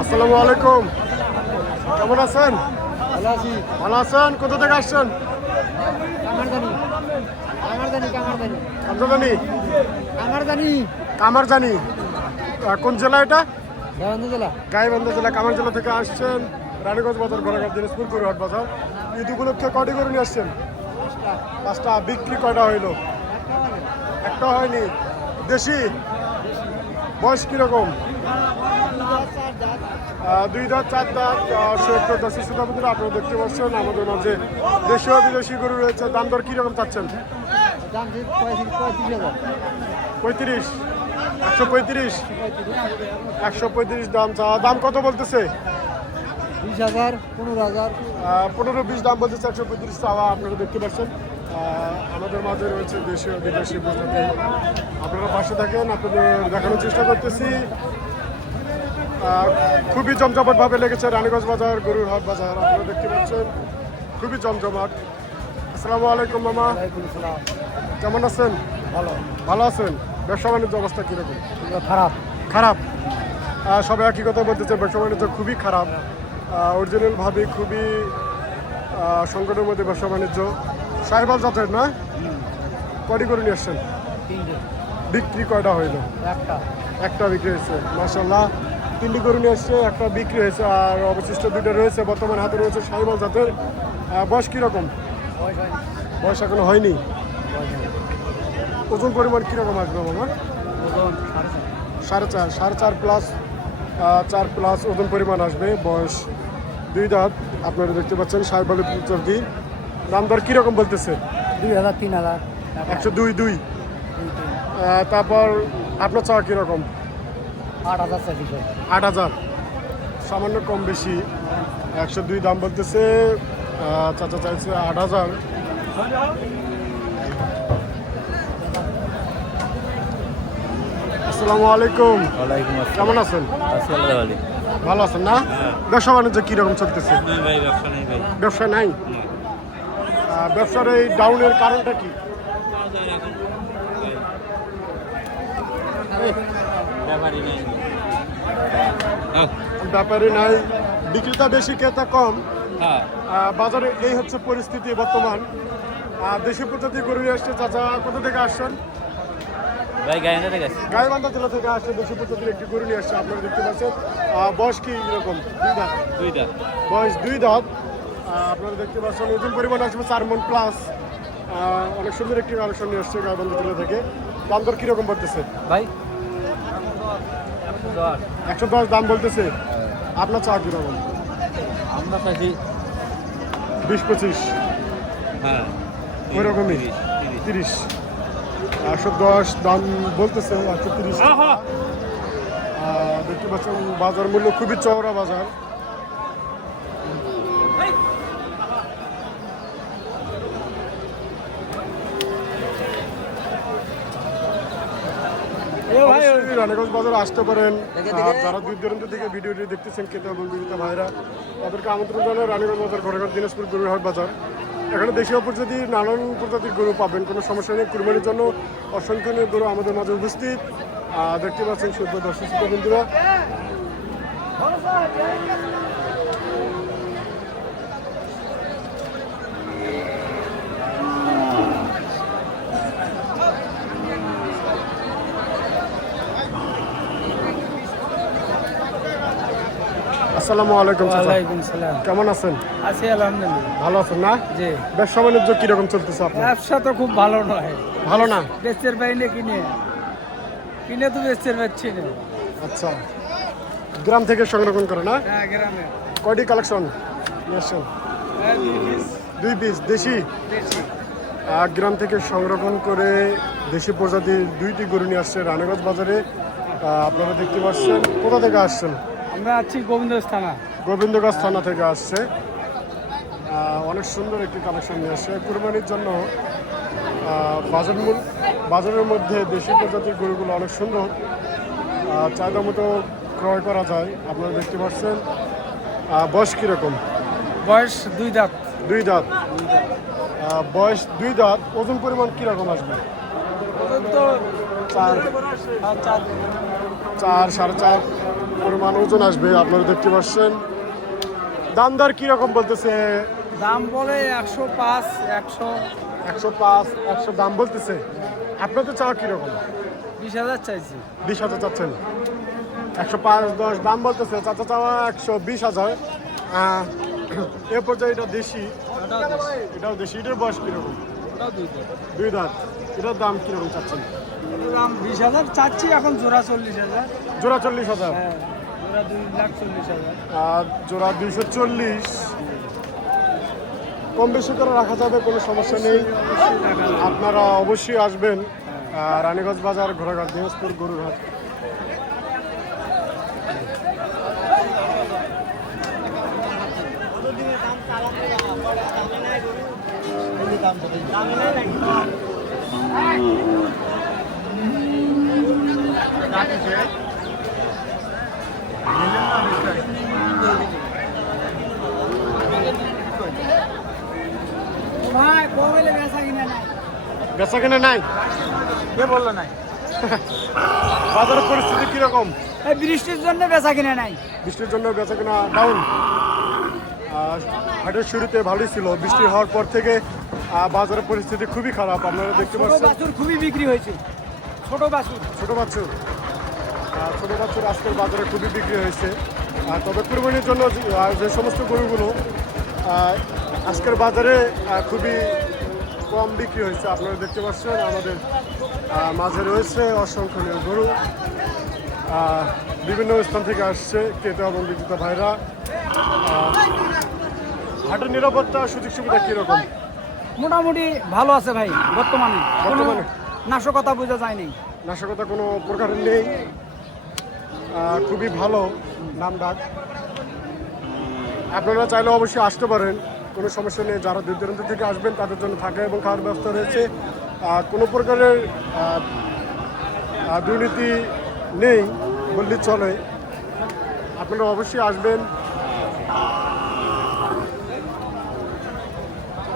আসসালামু আলাইকুম, কেমন আছেন? ভালো আছি। ভালো আছেন? কোথা থেকে আসছেন? কামারদানি কামারদানি কামারদানি কামরাজানি। কামারদানি কামারজানি কোন জেলা এটা? গাইবান্ধা জেলা। গাইবান্ধা জেলা কামার জেলা থেকে আসছেন। রানীগঞ্জ বাজার, ঘোড়াঘাট, দিনাজপুর, গরুহাট বাজার। ঈদ উপলক্ষে কয়টি গরু নিয়ে আসছেন? 5টা। বিক্রি কয়টা হইলো? একটা হয়নি। দেশি? বয়স কিরকম? 2 দাঁত 4 দাঁত। সে দর্শক শ্রোতা বন্ধুরা, আপনারা দেখতে পাচ্ছেন আমাদের মাঝে দেশীয় বিদেশি গরু রয়েছে। দাম দর কিরকম চাচ্ছেন? দাম 35,000। 35, 135, 135 দাম চা। দাম কত বলতেছে? 20,000, 15,000। 15-20 দাম বলতেছে, 135 চাওয়া। আপনারা দেখতে পাচ্ছেন আমাদের মাঝে রয়েছে দেশীয় বিদেশি প্রজাতি। আপনারা পাশে থাকেন, আপনাদের দেখানোর চেষ্টা করতেছি। খুবই জমজমাটভাবে লেগেছে রানীগঞ্জ বাজার, গরুর হাট বাজার। আপনারা দেখতে পাচ্ছেন খুবই জমজমাট। আসসালামু আলাইকুম মামা, ওয়ালাইকুম আসসালাম। কেমন আছেন? ভালো। ভালো আছেন? ব্যবসা বাণিজ্য অবস্থা কীরকম? খারাপ। খারাপ। সবাই একই কথা বলতেছে, ব্যবসা বাণিজ্য খুবই খারাপ। অরিজিনালভাবে খুবই সংকটের মধ্যে ব্যবসা বাণিজ্য। সাহেবাল জাতের না? কয়টি করে নিয়ে আসছেন? 3টে। বিক্রি কয়টা হইল? একটা বিক্রি হয়েছে। মাশাআল্লাহ, 3টি গরু নিয়ে আসছে, একটা বিক্রি হয়েছে, আর অবশিষ্ট 2টা রয়েছে। বর্তমান হাতে রয়েছে সাহেবাল জাতের। বয়স কীরকম? বয়স এখনো হয়নি। ওজন পরিমাণ কীরকম আসবে মামা? 4.5 প্লাস 4 প্লাস ওজন পরিমাণ আসবে। বয়স 2 দাঁত। আপনারা দেখতে পাচ্ছেন সাহেবালের প্রজাতি। দাম দর কীরকম বলতেছে? 2,000, 3,000। 102, তারপর আপনার চাওয়া কীরকম? 8,000 চাইছে। 8,000, সামান্য কম বেশি। 102 দাম বলতেছে, চাচা চাইছে 8,000। আসসালামু আলাইকুম, ওয়ালাইকুম আসসালাম। কেমন আছেন? আছি আল্লাহ ভালো। ভালো আছেন না? ব্যবসা বাণিজ্য কীরকম চলতেছে? না ভাই, ব্যবসা নেই ভাই। ব্যবসা নাই? ব্যবসার এই ডাউনের কারণটা কি? ব্যাপারই নেই। ব্যাপারই নাই, বিক্রেতা বেশি, ক্রেতা কম। হ্যাঁ, বাজারে এই হচ্ছে পরিস্থিতি বর্তমান। দেশি প্রজাতি গরু নিয়ে আসছে। চাচা কোথা থেকে আসছেন? ভাই গাইনা থেকে আসছি। গাইবান্ধা জেলা থেকে আসছে। দেশি প্রজাতির একটি গরু নিয়ে আসছে। আপনারা দেখতে পাচ্ছেন বয়স কি এরকম? 2 দাঁত। 2 দাঁত। বয়স 2 দাঁত। আপনারা দেখতে পাচ্ছেন ওজন পরিমাণ আসবে 4 মণ প্লাস। অনেক সুন্দর একটি কালেকশন নিয়ে আসছে গাইবান্ধা জেলা থেকে। দাম দর কীরকম বলতেছে? ভাই 110 দাম বলতেছে। আপনার চা কীরকম? আমরা চাইছি 20-25, হ্যাঁ ওই রকমই। 30, 110 দাম বলতেছে। 130 দেখতে পাচ্ছেন বাজার মূল্য খুবই চওড়া বাজার। অবশ্যই রানীগঞ্জ বাজারে আসতে পারেন। যারা দূর দূরান্ত থেকে ভিডিওটি দেখতেছেন, ক্রেতা এবং বিক্রেতা ভাইরা, তাদেরকে আমন্ত্রণ জানাই রানীগঞ্জ বাজার, ঘোড়াঘাট, দিনাজপুর, গরুহাট বাজার। এখানে দেশীয় প্রজাতির নানান প্রজাতির গরু পাবেন, কোনো সমস্যা নেই। কুরবানির জন্য অসংখ্য গরু আমাদের মাঝে উপস্থিত। দেখতে পাচ্ছেন শুদ্ধ দর্শক শ্রোতা বন্ধুরা। আসসালামু আলাইকুম চাচা, ওয়ালাইকুম সালাম। কেমন আছেন? আছি আলহামদুলিল্লাহ। ভালো আছেন না? জি। ব্যবসা বাণিজ্য কিরকম চলতেছে আপনার? ব্যবসা তো খুব ভালো নয়। ভালো না? বেচের বাইরে কিনে তো বেচের পাচ্ছি না। আচ্ছা, গ্রাম থেকে সংরক্ষণ করে না? হ্যাঁ, গ্রামে। কয়টি কালেকশন নিয়ে আসছেন? 2 পিস দেশি। গ্রাম থেকে সংরক্ষণ করে দেশি প্রজাতির 2টি গরু নিয়ে আসছে রানীগঞ্জ বাজারে। আপনারা দেখতে পাচ্ছেন। কোথা থেকে আসছেন? আমরা আছি গোবিন্দগঞ্জ থানা। গোবিন্দগঞ্জ থানা থেকে আসছে। অনেক সুন্দর একটি কালেকশন নিয়ে আসছে কুরবানির জন্য। বাজারের মধ্যে দেশি প্রজাতির গরুগুলো অনেক সুন্দর, চাহিদা মতো ক্রয় করা যায়। আপনারা দেখতে পাচ্ছেন। বয়স কীরকম? বয়স 2 দাঁত। 2 দাঁত। বয়স 2 দাঁত। ওজন পরিমাণ কীরকম আসবে? তো 4, 4, 4.5 পরিমাণ ওজন আসবে, আপনারা দেখতে পাচ্ছেন। দাম দর কিরকম বলতেছে? দাম বলে 105, 100, 105, 100 দাম বলতেছে। আপনাদের চাওয়া কিরকম? 20,000 চাইছি। 20,000 চাচ্ছেন। 105, 10 দাম বলতেছে, চাচা চাওয়া 120,000। এ পর্যায়ে এটা দেশি, এটাও দেশি। এটার বয়স কিরকম? ওটাও 2 দাম। 2 দাঁত। এটার দাম কিরকম চাচ্ছেন? এটার দাম 20,000 চাচ্ছি, এখন জোড়া 40,000। জোড়া 40,000। হ্যাঁ, জোড়া 2,40,000। আর জোড়া 240। কম বেশি করে রাখা যাবে, কোনো সমস্যা নেই। আপনারা অবশ্যই আসবেন রানীগঞ্জ বাজার, ঘোড়াঘাট, দিনাজপুর গরুর হাট। ভাই কোবেলে বেচা কিনা নাই। বেচা কেনা নাই? কে বললো নাই? বাজারের পরিস্থিতি কিরকম? এই বৃষ্টির জন্য বেচা কিনা নাই। বৃষ্টির জন্য বেচা কেনা ডাউন। হাটের শুরুতে ভালোই ছিল, বৃষ্টি হওয়ার পর থেকে বাজারের পরিস্থিতি খুবই খারাপ, আপনারা দেখতে ছোট পাচ্ছেন। বাছুর খুবই বিক্রি হয়েছে। ছোট বাছুর। ছোট বাচ্চু, ছোট বাচ্চুর আজকের বাজারে খুবই বিক্রি হয়েছে। তবে কুরবানির জন্য যে সমস্ত গরুগুলো আজকের বাজারে খুবই কম বিক্রি হয়েছে, আপনারা দেখতে পাচ্ছেন। আমাদের মাঝে রয়েছে অসংখ্য গরু, বিভিন্ন স্থান থেকে আসছে ক্রেতা এবং বিক্রেতা ভাইরা। হাটের নিরাপত্তা, সুযোগ সুবিধা কীরকম? মোটামুটি ভালো আছে ভাই বর্তমানে। বর্তমানে? নাশকতা বোঝা যায়নি। নাশকতা কোনো প্রকারের নেই, খুবই ভালো নাম ডাক। আপনারা চাইলে অবশ্যই আসতে পারেন, কোনো সমস্যা নেই। যারা দূর দূরান্ত থেকে আসবেন তাদের জন্য থাকা এবং খাওয়ার ব্যবস্থা রয়েছে। কোনো প্রকারের দুর্নীতি নেই বললেই চলে। আপনারা অবশ্যই আসবেন।